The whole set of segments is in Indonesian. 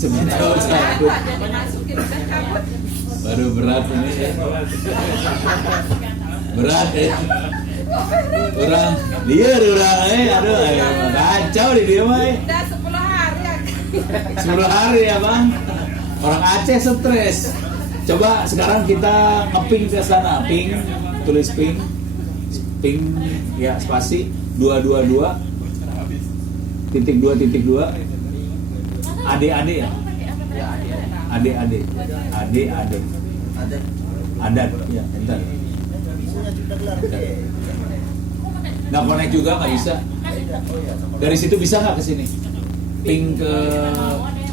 Cemento cabut. Baru berat ini ya. Berat ya. Orang liar aduh kacau di dia mah. Udah 10 hari ya. 10 hari ya bang. Orang Aceh stres. Coba sekarang kita ngeping ke sana, ping, tulis ping ya spasi 222 titik 2 adik-adik ya, adik-adik adat ya bentar. Nggak connect juga nggak bisa. Dari situ bisa nggak ke sini? Ping ke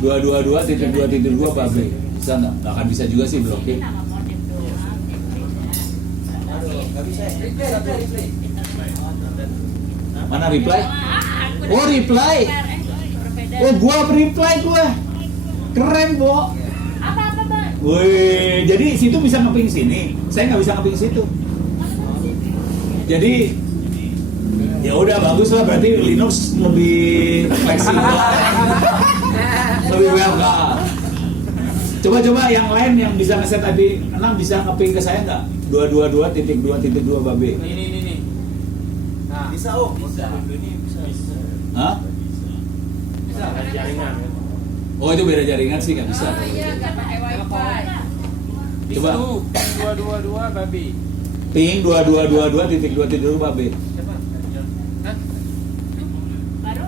222.2.2 Babe. Bisa nggak? Nggak akan bisa juga sih blokir. Mana reply? Oh reply. Oh gua reply gua. Keren Bo. Apa Bang? Wih, jadi situ bisa ngeping sini. Saya nggak bisa ngeping situ. Jadi ya udah bagus lah, berarti Linux lebih fleksibel. Lebih welcome. Coba yang lain yang bisa ngeset IP 6 bisa ngeping ke saya nggak? 222.2.2 Babe. Ini. Nah, Bisa bisa. Hah? bisa ada jaringan. Oh itu beda jaringan sih nggak bisa. Iya, nggak pakai wifi. Coba. Itu 222 babi. Ping 2222.2.2 Babe. Hah? Baru?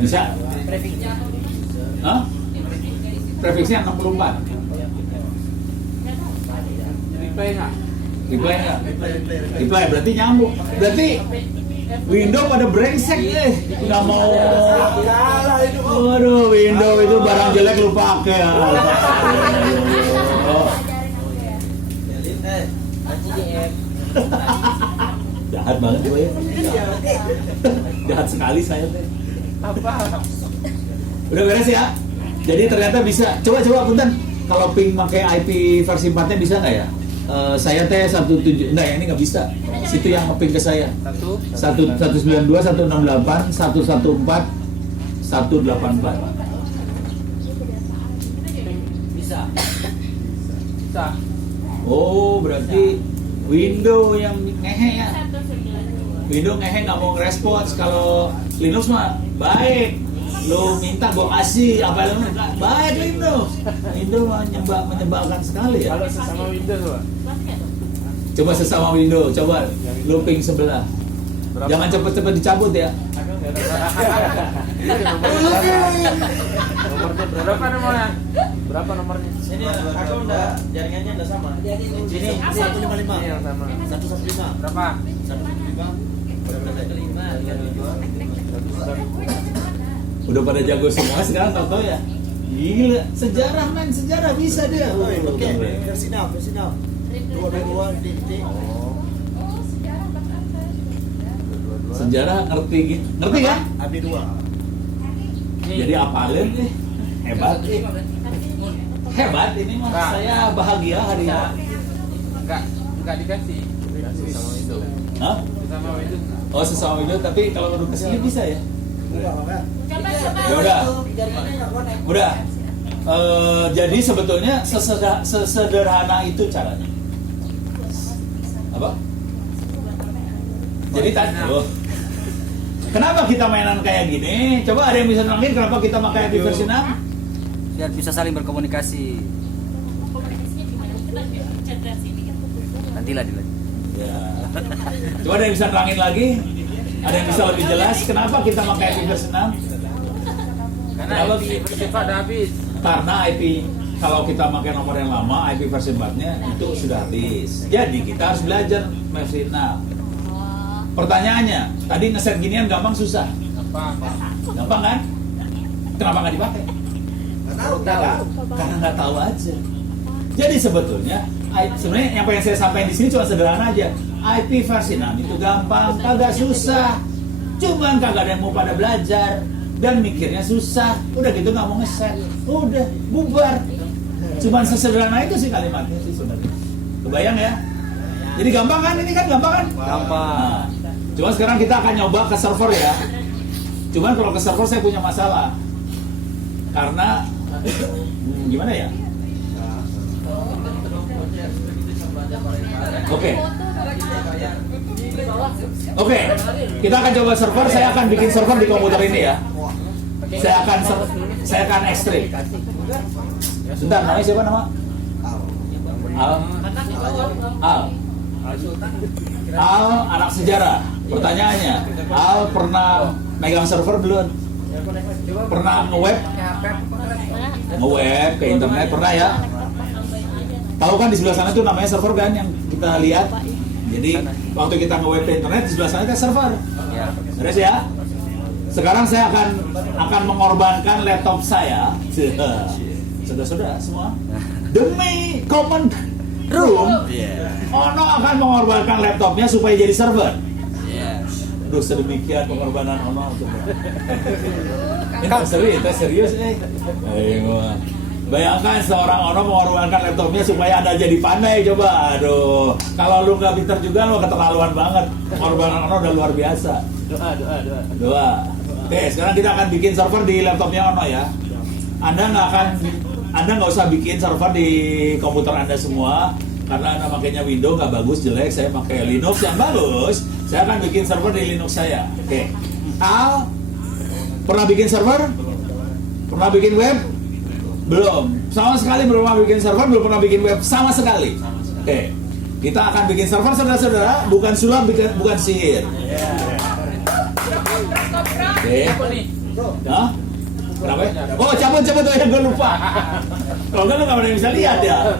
Bisa? Prefixnya. Hah? Prefixnya 64. Replay nggak? Reply nggak? Reply berarti nyambung. Berarti Windows pada brengsek deh. Nggak mau. Kalah itu kok. Waduh, Windows itu barang jelek lu pakai. Oh, jahat banget gue ya. Jahat sekali saya teh. Apa? Udah beres ya? Jadi ternyata bisa. Coba punten. Kalau ping pakai IP versi 4-nya bisa nggak ya? Saya teh 17. Nah, ini nggak bisa. Situ yang ngeping ke saya. 192, 168, 114, 184. Bisa. Bisa. Oh, berarti Windows yang ngehe ya? 192. Windows ngehe nggak mau ngerespons. Kalau Linux mah baik. Lo minta gua kasih apa lo baik Windows. Windows menyebalkan sekali ya. Kalau sesama Windows, Pak. Coba sesama Windows, coba lo ping sebelah. Berapa? Jangan cepet-cepet dicabut ya. Aku nggak ada. Nomornya berapa nomornya? Berapa nomornya? Ini aku udah jaringannya udah sama. Ini 155. Ini yang sama. 115. Berapa? 155. Berapa kelima? 1. Udah pada jago semua sekarang tau ya. Gila, sejarah men, sejarah bisa dia. Oh, oke. Versi now. 222 titik. Sejarah ngerti gitu. Ngerti kan? AB2. Jadi apalin nih. Hebat. Hebat ini mah. Nah. Saya bahagia hari ini. Enggak dikasih. Sama Windows. Hah? Sama Windows. Oh, sesama Windows tapi kalau udah kesini bisa ya? Enggak. Ya udah. Udah. Jadi sebetulnya sesederhana itu caranya. Apa? Jadi tadi. Kenapa kita mainan kayak gini? Coba ada yang bisa nerangin kenapa kita pakai IP versi 6? Biar bisa saling berkomunikasi. Komunikasinya gimana? Kita chat dari sini kan. Nantilah dilanjut. Ya. Coba ada yang bisa nerangin lagi? Ada yang bisa lebih jelas kenapa kita pakai IP versi 6? Karena Kenapa? IP bersifat udah habis. Karena IP kalau kita pakai nomor yang lama, IP versi 4-nya itu sudah habis. Jadi kita harus belajar versi 6. Pertanyaannya, tadi ngeset ginian gampang susah? Gampang kan? Kenapa nggak dipakai? Karena nggak tahu aja. Jadi sebetulnya, sebenarnya yang pengen saya sampaikan di sini cuma sederhana aja. IP versi 6 itu gampang, kagak susah. Cuman kagak ada yang mau pada belajar dan mikirnya susah. Udah gitu nggak mau ngeset, udah bubar. Cuman sesederhana itu sih kalimatnya sih sebenarnya. Kebayang ya? Jadi gampang kan? Ini kan gampang kan? Gampang. Nah, cuma sekarang kita akan nyoba ke server ya. Cuman kalau ke server saya punya masalah. Karena Gimana ya? Oke. Oke, kita akan coba server. Saya akan bikin server di komputer ini ya. Saya akan ekstrim. Bentar, namanya siapa nama? Al, anak sejarah. Pertanyaannya, Al pernah megang server belum? Pernah nge-web ke internet, pernah ya? Tahu kan di sebelah sana tuh namanya server kan yang kita lihat. Jadi waktu kita nge-web ke internet di sebelah sana itu server. Terus ya? Sekarang saya akan mengorbankan laptop saya. Saudara-saudara semua, demi common room, Ono akan mengorbankan laptopnya supaya jadi server. Duh, sedemikian pengorbanan Ono untuk serius nih. Bayangkan seorang Ono mengorbankan laptopnya supaya Anda jadi pandai. Coba, aduh, kalau lu nggak pintar juga lu keterlaluan banget. Pengorbanan Ono udah luar biasa. Doa. Oke, sekarang kita akan bikin server di laptopnya Ono ya. Anda nggak usah bikin server di komputer Anda semua, karena Anda makainya Windows nggak bagus, jelek. Saya pakai Linux yang bagus. Saya akan bikin server di Linux saya. Oke. Al, pernah bikin server? Pernah bikin web? Belum. Sama sekali belum pernah bikin server, belum pernah bikin web sama sekali. Oke. Kita akan bikin server, saudara-saudara, bukan sulap, bukan sihir. Oke. Hah? Kenapa ya? Oh, cabut oh ya, gue lupa. Kalau enggak lu nggak pernah bisa lihat ya.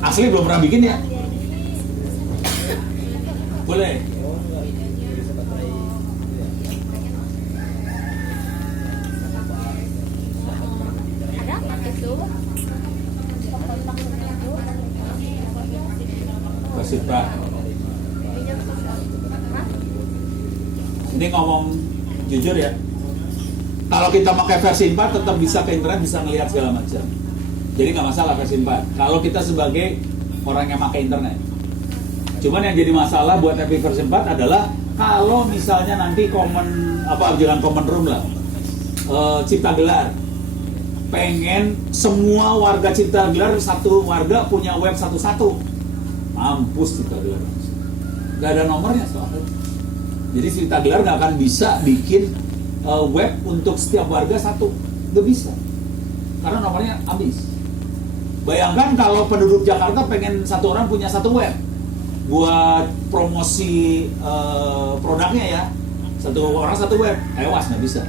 Asli belum pernah bikin ya? Boleh. Kasih Pak. Ini ngomong jujur ya. Kalau kita pakai versi 4 tetap bisa ke internet, bisa ngelihat segala macam. Jadi nggak masalah versi 4. Kalau kita sebagai orang yang pakai internet. Cuman yang jadi masalah buat Epic versi 4 adalah kalau misalnya nanti jangan common room lah, Cipta Gelar pengen semua warga Cipta Gelar, satu warga punya web satu-satu, mampus Cipta Gelar, nggak ada nomornya soalnya. Jadi Cipta Gelar nggak akan bisa bikin web untuk setiap warga satu, nggak bisa, karena nomornya habis. Bayangkan kalau penduduk Jakarta pengen satu orang punya satu web buat promosi produknya ya, satu orang satu web, tewas, nggak bisa,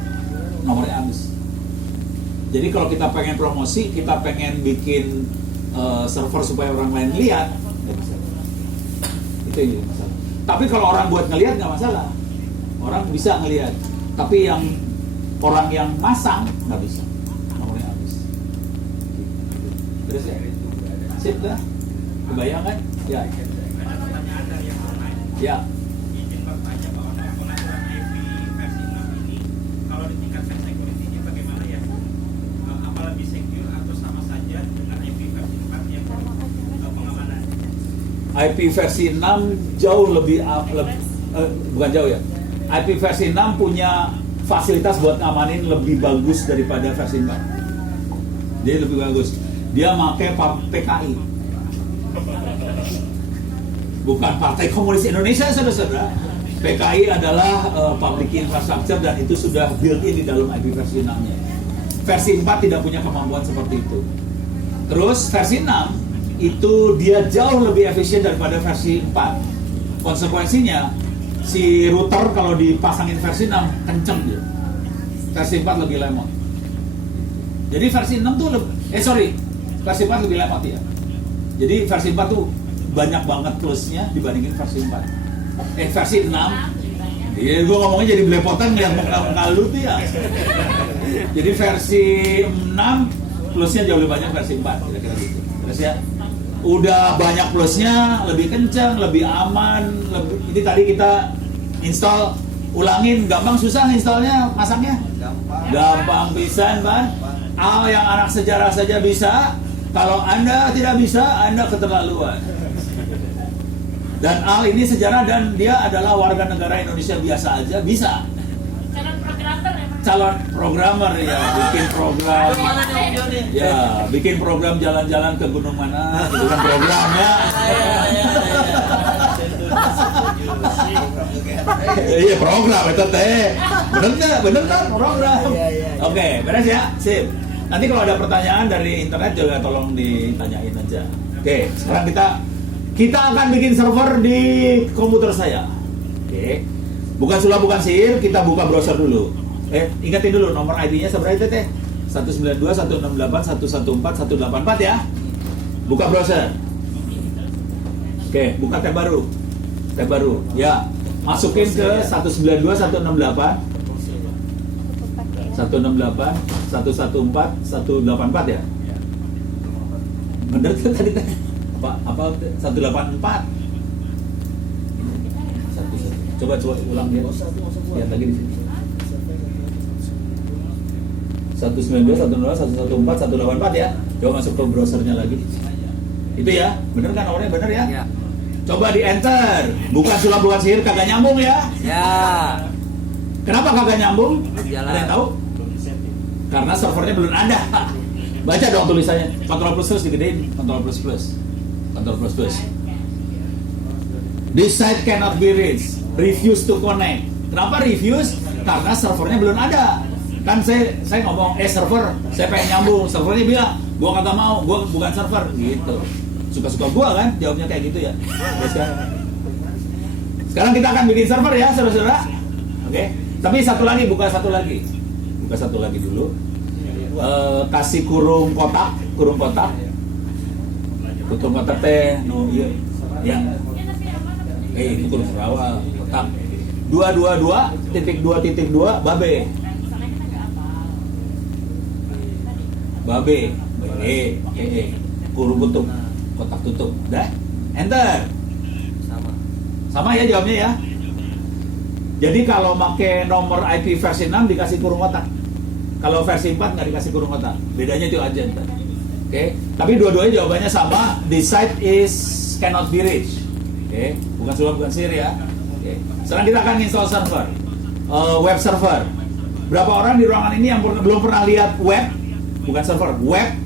nomornya habis. Jadi kalau kita pengen promosi, kita pengen bikin server supaya orang lain lihat, nggak bisa. Itu yang jadi masalah. Tapi kalau orang buat ngelihat nggak masalah, orang bisa ngelihat. Tapi yang orang yang masang nggak bisa, nomornya habis. Terus ya, sip dah, kebayang kan? Ya. Ya. Izin bertanya bahwa pengaturan IP versi 6 ini kalau ditingkatkan security-nya bagaimana ya? Apa lebih secure atau sama saja dengan IP versi 4 yang pengamanan? IP versi 6 jauh lebih bukan jauh ya. IP versi 6 punya fasilitas buat ngamanin lebih bagus daripada versi 4. Jadi lebih bagus. Dia pakai PKI. Bukan Partai Komunis Indonesia, saudara-saudara. PKI adalah public infrastructure dan itu sudah built-in di dalam IP versi 6-nya. Versi 4 tidak punya kemampuan seperti itu. Terus versi 6 itu dia jauh lebih efisien daripada versi 4. Konsekuensinya si router kalau dipasangin versi 6 kenceng dia. Versi 4 lebih lemot. Jadi versi 6 tuh versi 4 lebih lemot ya. Jadi versi 4 tuh banyak banget plusnya dibandingin versi 4. Versi 6. Iya, gue ngomongnya jadi belepotan ngeliat muka lu tuh ya. Jadi versi 6 plusnya jauh lebih banyak versi 4, kira-kira gitu. Terus ya, udah banyak plusnya, lebih kencang, lebih aman, ini tadi kita install, ulangin, gampang susah installnya, masangnya? Gampang pisan, Ban. Yang anak sejarah saja bisa. Kalau Anda tidak bisa, Anda keterlaluan. Dan Al ini sejarah dan dia adalah warga negara Indonesia biasa aja, bisa. Calon programmer emang. calon programmer ya, bikin program. Mana nih Om Joni? Ya, bikin program jalan-jalan ke gunung mana, itu kan programnya. Iya program itu teh. Bener nggak? Bener kan program? Oke, beres ya, sip. Nanti kalau ada pertanyaan dari internet juga tolong ditanyain aja. Oke, sekarang kita akan bikin server di komputer saya. Oke, bukan sulap bukan sihir, kita buka browser dulu. Ingatin dulu nomor ID-nya seberapa itu teh? 192.168.114.184 ya. Buka browser. Oke, buka tab baru. Tab baru. Ya, masukin ke 192.168.114.184 ya. Bener tuh tadi teh. Apa 184? Coba ulang ya. Lihat lagi di sini. 192.114.184 ya. Coba masuk ke browsernya lagi. Itu ya, bener kan nomornya bener ya? Ya. Coba di enter. Bukan sulap bukan sihir, kagak nyambung ya. Ya. Kenapa kagak nyambung? Jalan. Ada yang tahu? Karena servernya belum ada. Baca dong tulisannya. Ctrl plus terus digedein. Ctrl plus plus. Ctrl plus plus. This site cannot be reached. Refuse to connect. Kenapa refuse? Karena servernya belum ada. Kan saya ngomong server, saya pengen nyambung, servernya bilang gua kagak mau, gua bukan server gitu. Suka-suka gua kan jawabnya kayak gitu ya. Sekarang kita akan bikin server ya saudara-saudara. Oke. Tapi satu lagi, buka satu lagi dulu. Kasih kurung kotak tutup kotak teh no iya yang itu kurung awal kotak 222.2.2 babe kurung tutup kotak tutup dah enter sama ya jawabnya ya. Jadi kalau pakai nomor IP versi 6 dikasih kurung kotak. Kalau versi 4 nggak dikasih kurung kotak. Bedanya itu aja ntar. Oke. Tapi dua-duanya jawabannya sama. The site is cannot be reached. Oke. Bukan sulap bukan sihir ya. Oke. Sekarang kita akan install server. Web server. Berapa orang di ruangan ini yang belum pernah lihat web? Bukan server, web.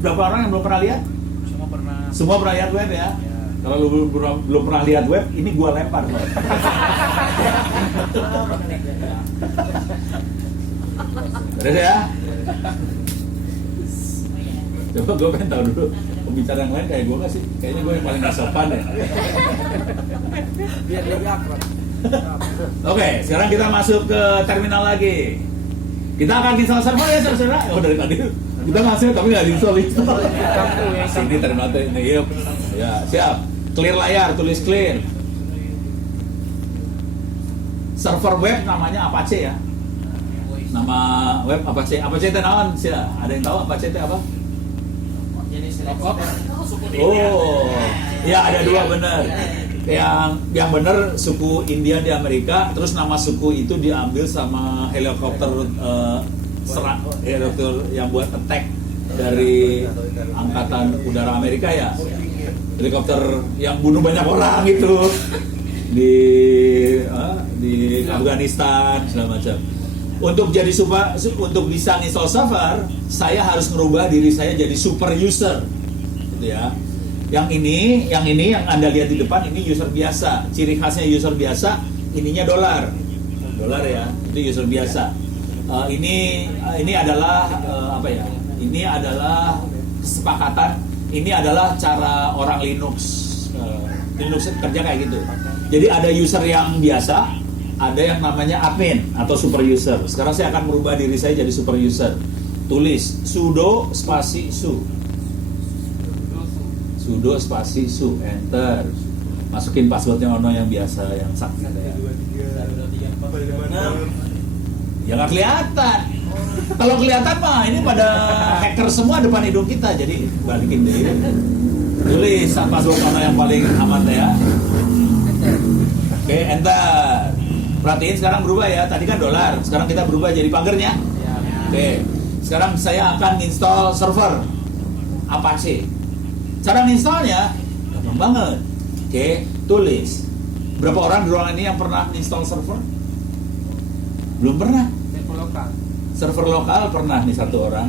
Berapa orang yang belum pernah lihat? Semua pernah lihat web ya? Kalau lu belum pernah lihat web, ini gua lempar. Beres ya? Coba gue pengen tahu dulu pembicara yang lain kayak gue nggak sih? Kayaknya gue yang paling nggak sopan ya. Biar dia akrab. Oke, sekarang kita masuk ke terminal lagi. Kita akan install server ya saudara. Oh dari tadi kita ngasih tapi nggak install. Sini terminal ini, yuk. Ya siap. Clear layar, tulis clear. Server web namanya Apache ya. Nama web Apache. Apache itu naon sih? Ada yang tahu Apache itu apa? Oh, ya ada dua benar. Yang benar suku India di Amerika, terus nama suku itu diambil sama helikopter helikopter yang buat attack dari angkatan udara Amerika ya. Helikopter yang bunuh banyak orang itu di Afghanistan segala macam. Untuk bisa install server, saya harus merubah diri saya jadi super user, gitu ya. Yang ini yang Anda lihat di depan ini user biasa. Ciri khasnya user biasa, ininya dolar ya, itu user biasa. Ini adalah apa ya? Ini adalah kesepakatan. Ini adalah cara orang Linux kerja kayak gitu. Jadi ada user yang biasa, ada yang namanya admin atau super user. Sekarang saya akan merubah diri saya jadi super user. Tulis sudo spasi su. Sudo spasi su, enter. Masukin passwordnya Ono yang biasa, yang sakti. Ya nggak kelihatan. Kalau kelihatan mah ini pada hacker semua depan hidung kita, jadi balikin deh. Tulis password Ono yang paling aman ya. Oke, enter. Perhatiin sekarang berubah ya. Tadi kan dolar, sekarang kita berubah jadi pagernya. Oke. Sekarang saya akan install server Apache. Cara installnya gampang banget. Oke, tulis. Berapa orang di ruangan ini yang pernah install server? Belum pernah. lokal. Server lokal pernah nih satu orang.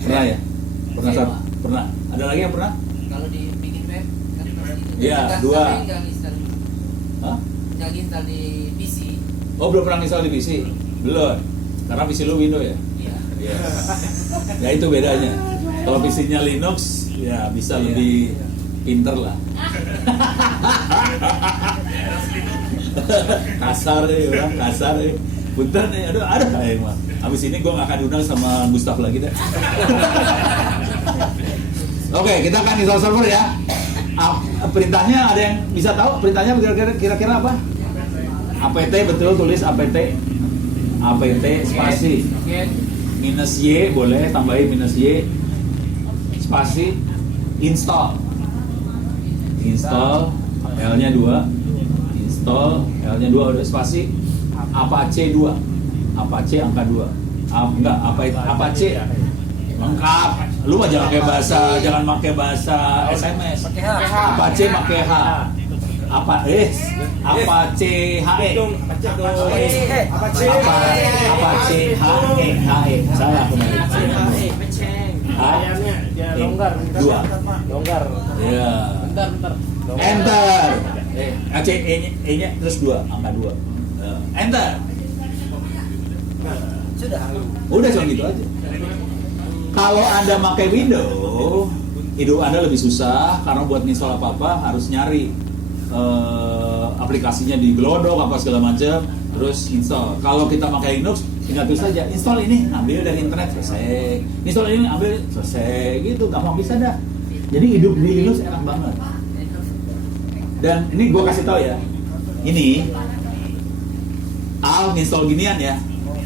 Pernah ya? Pernah. Ada lagi yang pernah? Kalau dibikin web kan pasti Iya, tugas, 2. tapi nggak install, Hah? nggak install di PC. Oh, belum pernah install di PC? Belum. Karena PC lu Windows ya? Iya. Iya. Ya itu bedanya. Kalau PC-nya Linux, ya bisa lebih pinter lah. Kasar ya, orang kasar ya. Punten ya, aduh mah. Abis ini gue gak akan diundang sama Gustaf lagi deh. Oke, kita akan install server ya. Perintahnya ada yang bisa tahu? Perintahnya kira-kira apa? apt, betul, tulis apt. Apt spasi minus y, boleh tambahin minus y spasi install L nya 2 install L nya 2 udah spasi Apache 2 Apache angka 2 Apache lengkap. Lu mah jangan pakai bahasa SMS. Apache pakai H. Apache HE. Apache HE. Salah kemarin. Ayamnya dia longgar. 2. Longgar. Ya. Bentar. Enter. E nya terus 2, angka 2. Enter. Udah cuma gitu aja. Kalau Anda pakai Windows, hidup Anda lebih susah karena buat install apa-apa harus nyari aplikasinya di Glodok apa segala macam, terus install. Kalau kita pakai Linux, tinggal tulis saja install ini, ambil dari internet, selesai. Install ini, ambil, selesai. Gitu, gampang bisa dah. Jadi hidup di Linux enak banget. Dan ini gue kasih tahu ya, ini Al install ginian ya,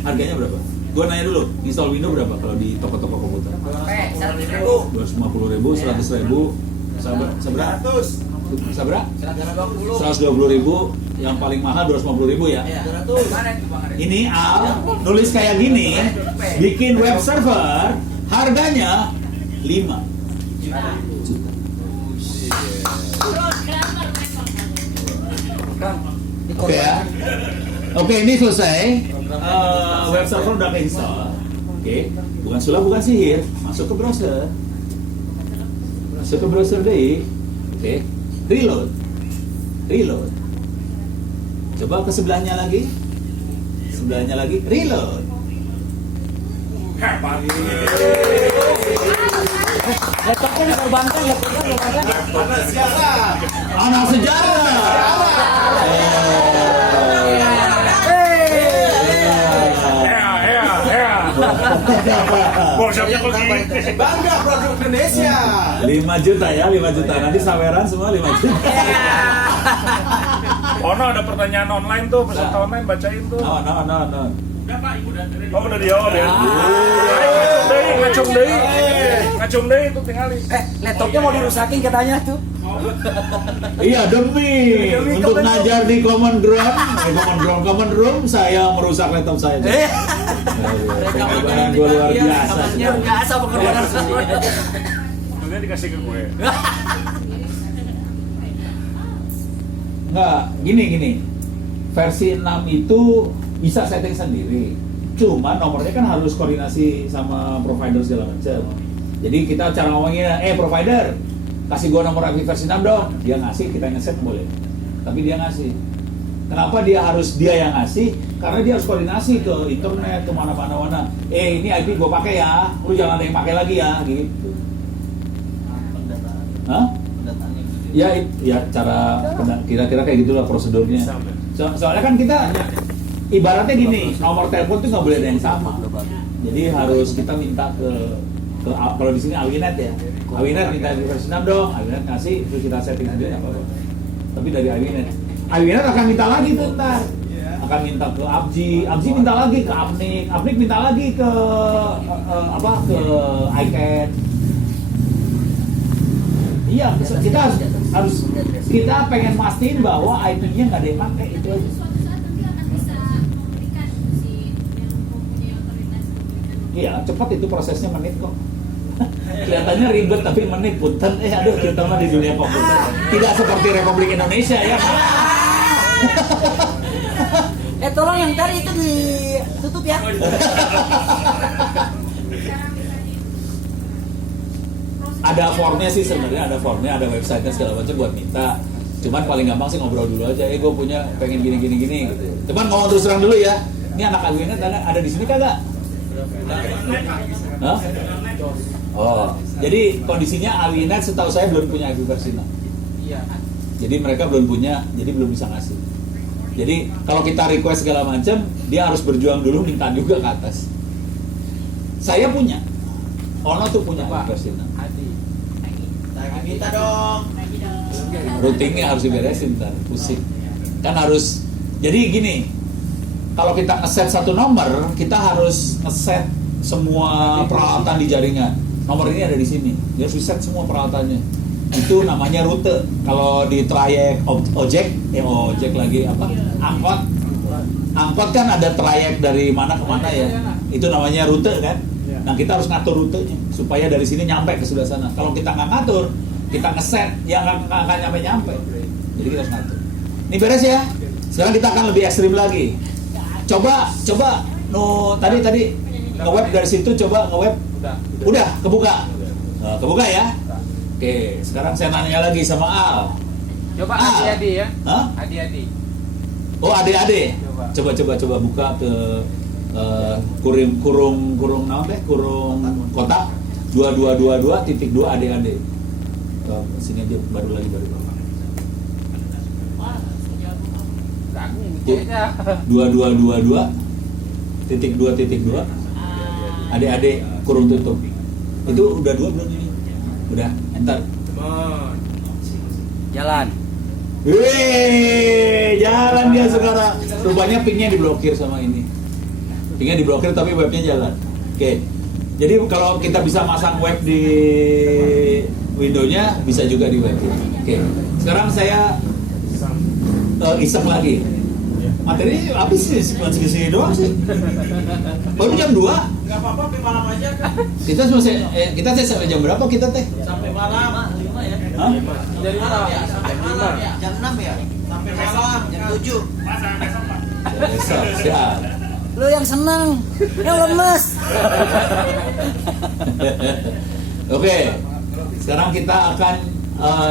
harganya berapa? Gue nanya dulu, install Windows berapa kalau di toko-toko komputer? 250.000, 100.000, seberapa? 120.000, yang paling mahal 250.000 ya. Ini Al nulis kayak gini, bikin web server, harganya 5 juta. Oke ya. Oke, ini selesai. Web server udah keinstall. Oke, bukan sulap, bukan sihir. Masuk ke browser. deh. Oke, reload. Coba ke sebelahnya lagi. Reload. Laptopnya diterbangkan, Anak sejarah. Workshopnya kok gini. Bangga produk Indonesia. 5 juta ya, 5 juta. Nanti saweran semua 5 juta. Ono ada pertanyaan online tuh, peserta online bacain tuh. No. Udah Pak, Ibu udah. Oh udah dijawab ya. Ngacung deui itu tinggalin. Laptopnya mau dirusakin katanya tuh. Iya, demi untuk ngajar di common room, saya merusak laptop saya. Pengorbanan gue luar biasa. Biasa pengorbanan. Kemudian dikasih ke gue. Enggak, gini. Versi 6 itu bisa setting sendiri. Cuma nomornya kan harus koordinasi sama provider segala macam. Jadi kita cara ngomongnya, provider, kasih gua nomor IP versi 6 dong. Dia ngasih, kita ngeset boleh. Tapi dia ngasih. Kenapa dia yang ngasih? Karena dia harus koordinasi ke internet, ke mana-mana. Ini IP gua pakai ya, lu jangan ada yang pakai lagi ya, gitu. Hah? Ya cara kira-kira kayak gitulah prosedurnya. Soalnya kan kita ibaratnya gini, nomor telepon tuh nggak boleh ada yang sama. Jadi harus kita minta ke kalau di sini Awinet ya. Awinet minta versi 6 dong. Awinet ngasih, terus kita setting aja apa. Tapi dari Awinet akan minta lagi tuh ntar. Akan minta ke Abji minta lagi ke Apnik minta lagi ke ke iCat. Iya, kita harus kita pengen mastiin bahwa IP-nya nggak ada yang pakai, itu aja. Iya, cepat itu prosesnya, menit kok. Kelihatannya ribet tapi menit, punten. Aduh, kita mah di dunia komputer. Tidak seperti Republik Indonesia ya. Tolong yang tadi itu ditutup ya. Ada formnya sih sebenarnya, ada formnya, ada websitenya segala macam buat minta. Cuman paling gampang sih ngobrol dulu aja. Gue punya pengen gini gitu. Cuman ngomong terus terang dulu ya. Ini anak Alwinet ada di sini kagak? Hah? Oh, jadi kondisinya Alwinet setahu saya belum punya IP versi 6. Iya. Jadi mereka belum punya, jadi belum bisa ngasih. Jadi kalau kita request segala macam, dia harus berjuang dulu minta juga ke atas. Saya punya. Ono tuh punya IP versi 6. Adi. Lagi minta dong. Routingnya harus diberesin ntar, pusing. Kan harus, jadi gini, kalau kita ngeset satu nomor, kita harus ngeset semua peralatan di jaringan. Nomor ini ada di sini, dia harus set semua peralatannya. Itu namanya rute. Kalau di trayek ojek lagi apa? Angkot kan ada trayek dari mana ke mana ya. Itu namanya rute kan. Nah kita harus ngatur rutenya supaya dari sini nyampe ke sebelah sana. Kalau kita nggak ngatur, kita ngeset, ya nggak akan nyampe. Jadi kita harus ngatur. Ini beres ya. Sekarang kita akan lebih ekstrim lagi. Coba, tadi nge-web dari situ, coba nge-web. Udah kebuka. Nah, kebuka ya. Oke, sekarang saya nanya lagi sama Al. Coba Al. Adi ya. Hah? Adi. Oh, ade. Coba buka ke kurung kotak 2222.2 ade. Sini aja baru. Aku bukanya. 2222.2 adik kurung tutup. Itu udah 2 belum ini? Udah, enter. Jalan. Wih, jalan dia sekarang. Rupanya pingnya diblokir sama ini. Pingnya diblokir tapi webnya jalan. Oke. Jadi kalau kita bisa masang web di Windows-nya, bisa juga di web. Oke. Sekarang saya iseng lagi. Materi habis sih, cuma segini doang sih. Baru jam 2. Enggak apa-apa, sampai malam aja kan. Kita sampai jam berapa kita teh? Sampai malam 5 ya. Hah? Dari mana? Sampai malam ya. Jam 6 ya. Sampai malam jam 7. Siap. Lu yang senang, yang lemes. Oke. Sekarang kita akan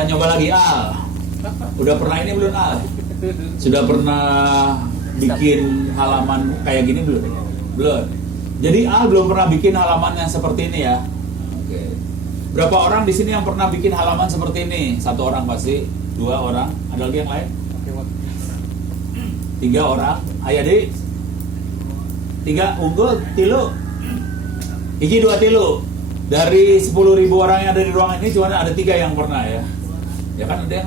nyoba lagi Al. Udah pernah ini belum Al? Sudah pernah bikin halaman kayak gini belum? Belum. Jadi Al belum pernah bikin halaman yang seperti ini ya. Oke. Berapa orang di sini yang pernah bikin halaman seperti ini? 1 orang pasti, 2 orang. Ada lagi yang lain? 3 orang. Ayo Dik. 3 unggul, tilu. Iki 2 tilu. Dari 10.000 orang yang ada di ruangan ini cuma ada 3 yang pernah ya. Ya kan ada yang